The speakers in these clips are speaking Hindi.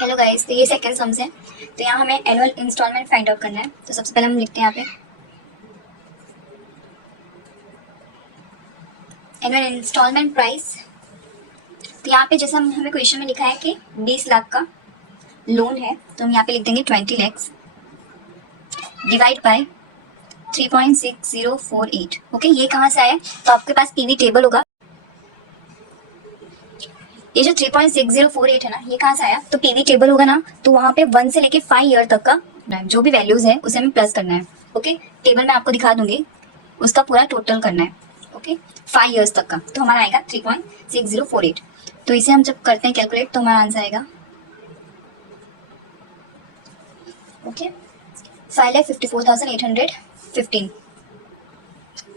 हेलो गाइस, तो ये सेकंड सम्स है। तो यहाँ हमें एनुअल इंस्टॉलमेंट फाइंड आउट करना है। तो सबसे पहले हम लिखते हैं यहाँ पे एनुअल इंस्टॉलमेंट प्राइस। तो यहाँ पे जैसे हमें क्वेश्चन में लिखा है कि 20 लाख का लोन है, तो हम यहाँ पे लिख देंगे 20 लैक्स डिवाइड बाय 3.6048। ओके, ये कहाँ से आया? तो आपके पास पीवी टेबल होगा। ये जो 3.6048 है ना, ये कहाँ से आया? तो पीवी टेबल होगा ना, तो वहाँ पे 1 से लेके 5 ईयर तक का जो भी वैल्यूज है उसे हमें प्लस करना है। ओके, टेबल में आपको दिखा दूंगी, उसका पूरा टोटल करना है। ओके, 5 ईयर्स तक का, तो हमारा आएगा 3.6048। तो इसे हम जब करते हैं कैलकुलेट, तो हमारा आंसर आएगा ओके 5,54,815।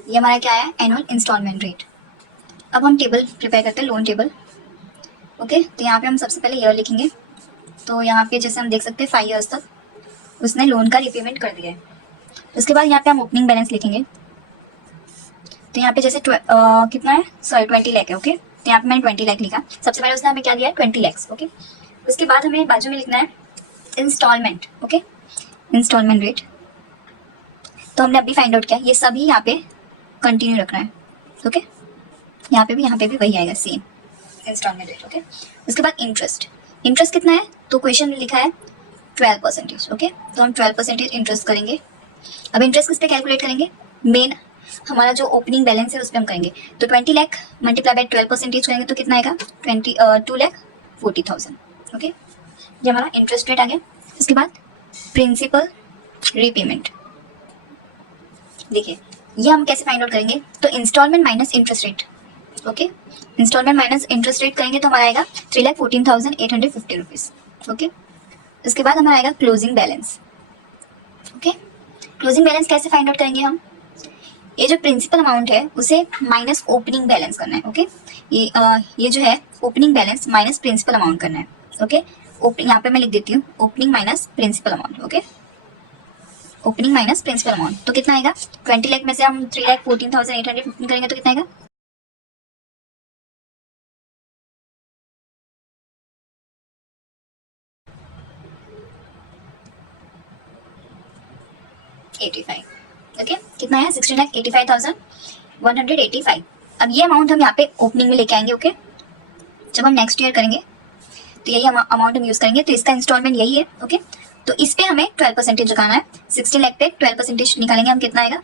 ये हमारा क्या है? Annual installment rate. अब हम टेबल प्रिपेयर करते हैं, लोन टेबल। ओके, तो यहाँ पे हम सबसे पहले ईयर लिखेंगे। तो यहाँ पे जैसे हम देख सकते हैं 5 ईयर्स तक उसने लोन का रिपेमेंट कर दिया है। उसके बाद यहाँ पे हम ओपनिंग बैलेंस लिखेंगे। तो यहाँ पे जैसे कितना है? सॉरी 20 लाख है। ओके, तो यहाँ पे मैंने 20 लाख लिखा। सबसे पहले उसने हमें क्या दिया है? 20 लैक्स। ओके, उसके बाद हमें बाजू में लिखना है इंस्टॉलमेंट। Okay, instalment rate. तो हमने अभी फाइंड आउट किया, ये सभी यहाँ पे कंटिन्यू रखना है। ओके, यहाँ पे भी वही आएगा, सेम इंस्टॉलमेंट रेट। ओके, उसके बाद इंटरेस्ट। इंटरेस्ट कितना है? तो क्वेश्चन में लिखा है 12%। ओके, तो हम 12% इंटरेस्ट करेंगे। अब इंटरेस्ट किस पे कैलकुलेट करेंगे? मेन हमारा जो ओपनिंग बैलेंस है उस पर हम करेंगे। तो 20 लाख मल्टीप्लाई बाय 12% करेंगे तो कितना आएगा? 2,40,000। ओके, ये हमारा इंटरेस्ट रेट आ गया। उसके बाद प्रिंसिपल रीपेमेंट। देखिए, ये हम कैसे फाइंड आउट करेंगे? तो installment minus interest rate. Okay, installment minus interest rate करेंगे तो हमारा आएगा 3,14,850 रुपीज। ओके, उसके बाद हमारा आएगा closing balance. Okay, closing balance कैसे फाइंड आउट करेंगे हम? ये जो प्रिंसिपल अमाउंट है उसे माइनस ओपनिंग बैलेंस करना है। ओके, ये जो है opening balance minus principal amount करना है। ओके, यहाँ पे मैं लिख देती हूँ opening minus principal amount. Okay, opening minus principal amount तो कितना आएगा? 20 लाख में से हम 3,14,815 करेंगे तो कितना आएगा? ओके, कितना है? 16,85,185। अब ये अमाउंट हम यहाँ पे ओपनिंग में लेके आएंगे। ओके, जब हम नेक्स्ट ईयर करेंगे तो यही अमाउंट हम यूज करेंगे। तो इसका इंस्टॉलमेंट यही है। ओके, तो इस पे हमें 12% लगाना है। 60 लाख पे 12% निकालेंगे हम, कितना आएगा?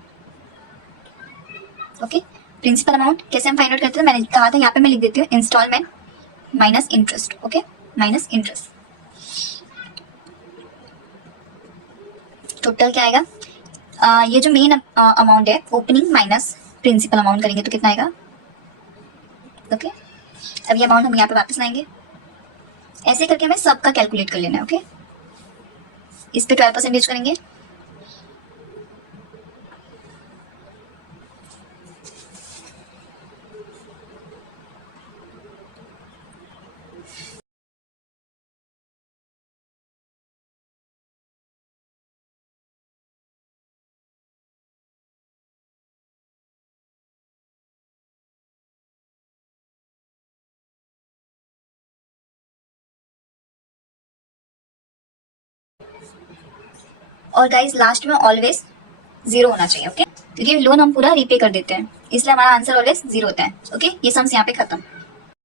ओके, प्रिंसिपल अमाउंट कैसे हम फाइंड आउट करते हैं? मैंने कहा था, यहाँ पे मैं लिख देती हूँ installment minus interest. Okay, minus interest, total क्या आएगा? ये जो मेन अमाउंट है ओपनिंग माइनस प्रिंसिपल अमाउंट करेंगे तो कितना आएगा? ओके, अब ये अमाउंट हम यहाँ पे वापस लाएंगे। ऐसे करके हमें सबका कैलकुलेट कर लेना है। ओके, इस पे 12% करेंगे। और गाइस लास्ट में ऑलवेज 0 होना चाहिए। ओके, क्योंकि लोन हम पूरा रीपे कर देते हैं, इसलिए हमारा आंसर ऑलवेज 0 होता है। ओके, ये सम्स यहाँ पे खत्म।